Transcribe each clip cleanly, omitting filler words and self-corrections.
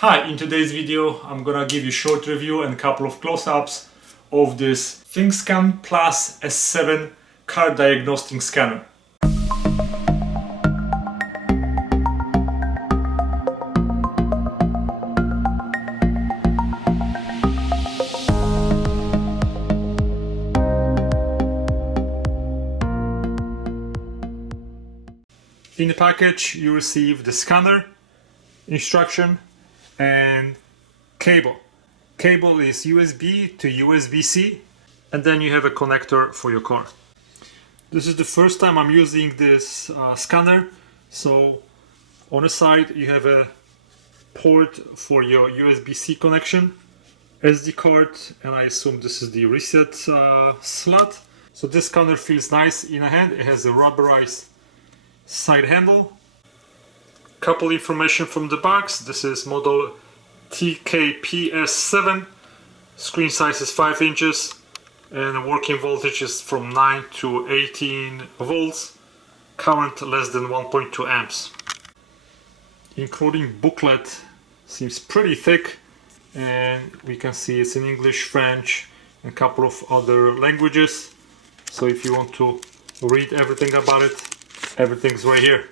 Hi, in today's video I'm gonna give you a short review and a couple of close-ups of this THINKSCAN Plus S7 car diagnostic scanner. In the package you receive the scanner, instruction and cable. Cable is USB to USB-C, and then you have a connector for your car. This is the first time I'm using this scanner, so on the side you have a port for your USB-C connection, SD card, and I assume this is the reset slot. So this scanner feels nice in a hand. It has a rubberized side handle. Couple information from the box. This is model TKPS7. Screen size is 5 inches and working voltage is from 9 to 18 volts. Current less than 1.2 amps. Including booklet, seems pretty thick, and we can see it's in English, French, and a couple of other languages. So if you want to read everything about it, everything's right here.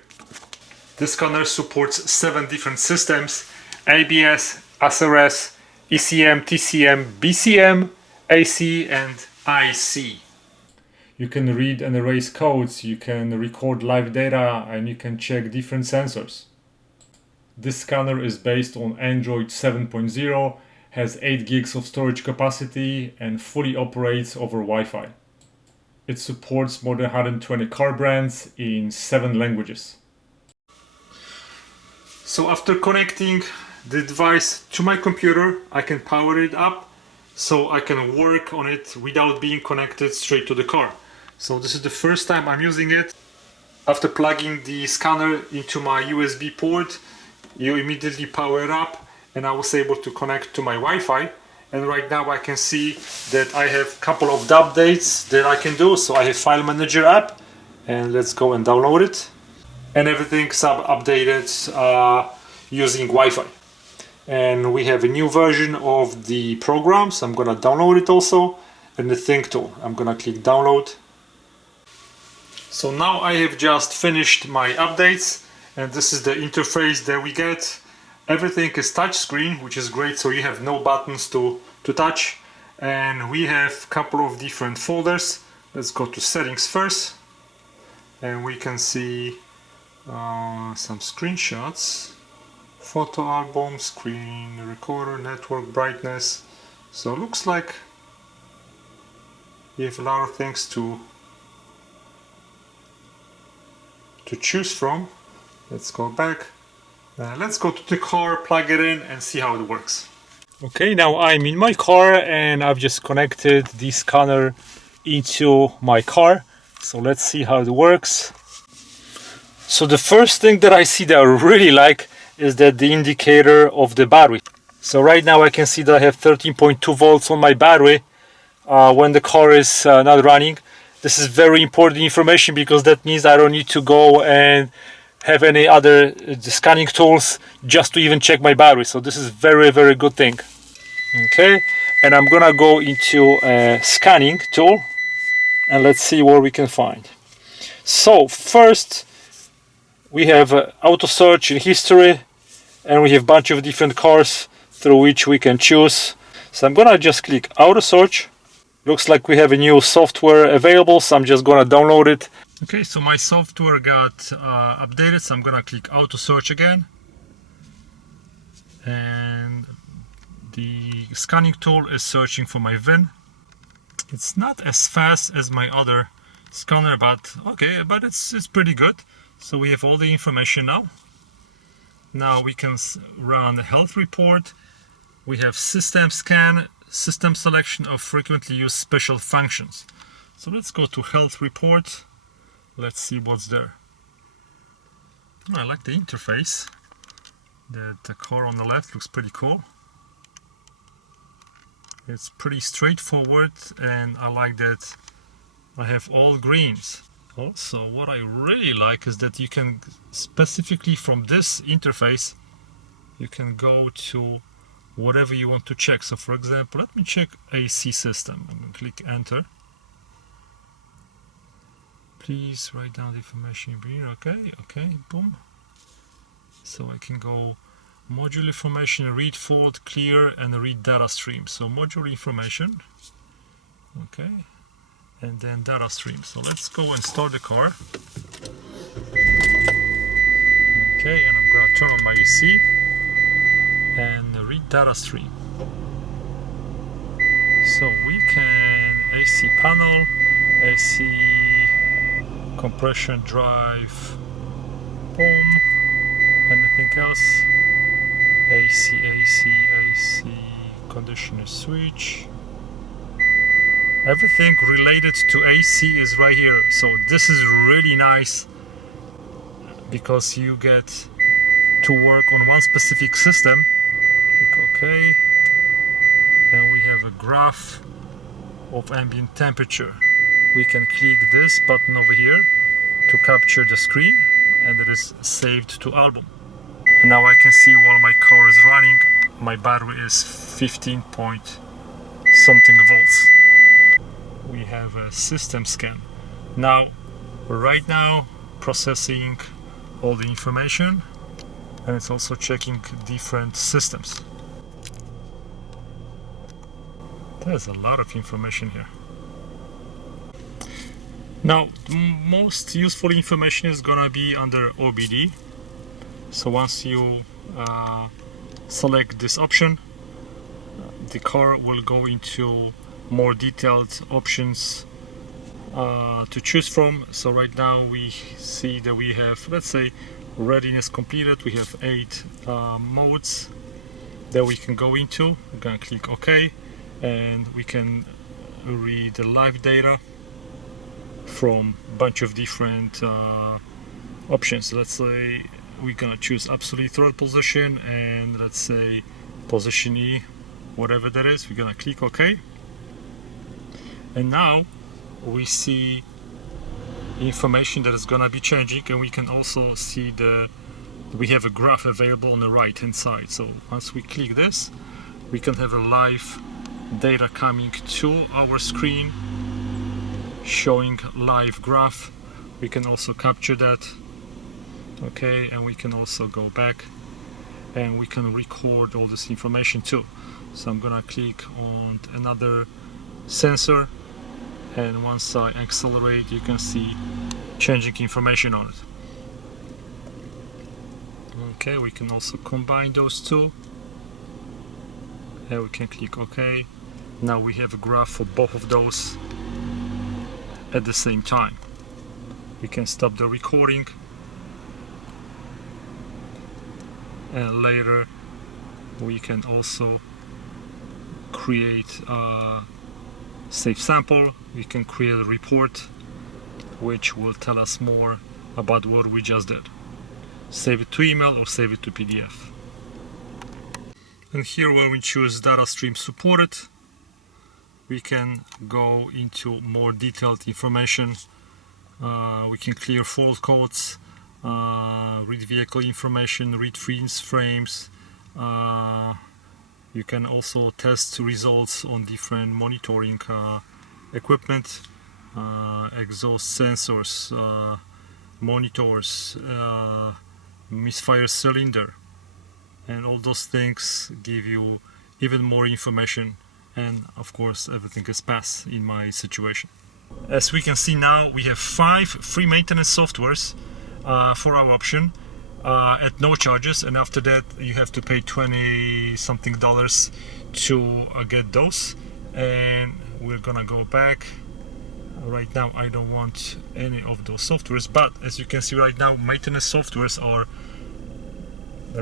This scanner supports 7 different systems: ABS, SRS, ECM, TCM, BCM, AC and IC. You can read and erase codes, you can record live data, and you can check different sensors. This scanner is based on Android 7.0, has 8 gigs of storage capacity and fully operates over Wi-Fi. It supports more than 120 car brands in 7 languages. So after connecting the device to my computer, I can power it up so I can work on it without being connected straight to the car. So this is the first time I'm using it. After plugging the scanner into my USB port, you immediately power it up, and I was able to connect to my Wi-Fi. And right now I can see that I have a couple of updates that I can do. So I have File Manager app, and let's go and download it. And everything's updated using Wi-Fi. And we have a new version of the programs. I'm gonna download it also. And the Think tool, I'm gonna click download. So now I have just finished my updates, and this is the interface that we get. Everything is touchscreen, which is great, so you have no buttons to touch. And we have a couple of different folders. Let's go to settings first, and we can see some screenshots, photo album, screen recorder, network brightness. So it looks like you have a lot of things to choose from. Let's go back. Let's go to the car, plug it in, and see how it works. Okay, now I'm in my car and I've just connected the scanner into my car. So let's see how it works. So the first thing that I see that I really like is that the indicator of the battery. So right now I can see that I have 13.2 volts on my battery when the car is not running. This is very important information because that means I don't need to go and have any other scanning tools just to even check my battery. So this is very good thing. Okay, and I'm gonna go into a scanning tool and let's see what we can find. So first we have auto search in history, and we have a bunch of different cars through which we can choose. So I'm gonna just click auto search. Looks like we have a new software available, so I'm just gonna download it. Okay, so my software got updated, so I'm gonna click auto search again, and the scanning tool is searching for my VIN. It's not as fast as my other scanner, but okay, but it's pretty good. So we have all the information now. Now we can run a health report. We have system scan, system selection of frequently used special functions. So let's go to health report. Let's see what's there. Oh, I like the interface. The car on the left looks pretty cool. It's pretty straightforward, and I like that I have all greens. Also, what I really like is that you can specifically from this interface you can go to whatever you want to check. So for example, let me check AC system. I'm going to click enter. Please write down the information here. Okay, boom. So I can go module information, read fault, clear, and read data stream. So module information, okay, and then data stream. So let's go and start the car. Okay, and I'm gonna turn on my AC and read data stream. So we can AC panel, AC compression drive, boom. Anything else? AC conditioner switch. Everything related to AC is right here. So this is really nice because you get to work on one specific system. Click OK, and we have a graph of ambient temperature. We can click this button over here to capture the screen, and it is saved to album. And now I can see while my car is running, my battery is 15 point something volts. We have a system scan. Now, right now, processing all the information, and it's also checking different systems. There's a lot of information here. Now, the most useful information is gonna be under OBD. So once you select this option, the car will go into more detailed options to choose from. So right now we see that we have, let's say, readiness completed. We have 8 modes that we can go into. We're gonna click OK, and we can read the live data from a bunch of different options. Let's say we're gonna choose absolute throttle position, and let's say position E, whatever that is. We're gonna click OK, and now we see information that is gonna be changing, and we can also see we have a graph available on the right hand side. So once we click this, we can have a live data coming to our screen showing live graph. We can also capture that. Okay, and we can also go back and we can record all this information too. So I'm gonna click on another sensor, and once I accelerate, you can see changing information on it. Okay, we can also combine those two, and we can click OK. Now we have a graph for both of those at the same time. We can stop the recording, and later we can also create a safe sample. We can create a report which will tell us more about what we just did. Save it to email or save it to PDF. And here, where we choose data stream supported, we can go into more detailed information. We can clear fault codes, read vehicle information, read freeze frames. You can also test results on different monitoring equipment, exhaust sensors, monitors, misfire cylinder, and all those things give you even more information, and of course everything is passed in my situation. As we can see now, we have 5 free maintenance softwares for our option at no charges, and after that you have to pay $20 something to get those. And we're gonna go back. Right now I don't want any of those softwares, but as you can see right now, maintenance softwares are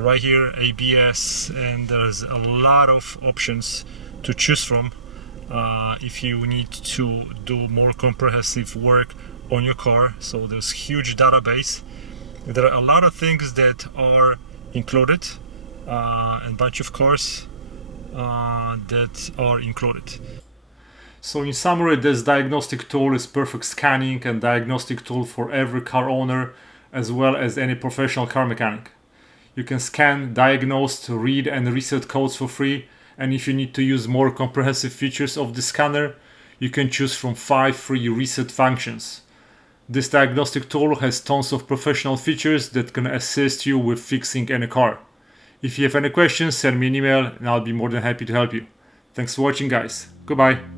right here, ABS, and there's a lot of options to choose from if you need to do more comprehensive work on your car. So there's huge database. There are a lot of things that are included, and bunch of cars that are included. So in summary, this diagnostic tool is perfect scanning and diagnostic tool for every car owner, as well as any professional car mechanic. You can scan, diagnose, read and reset codes for free. And if you need to use more comprehensive features of the scanner, you can choose from 5 free reset functions. This diagnostic tool has tons of professional features that can assist you with fixing any car. If you have any questions, send me an email and I'll be more than happy to help you. Thanks for watching, guys. Goodbye.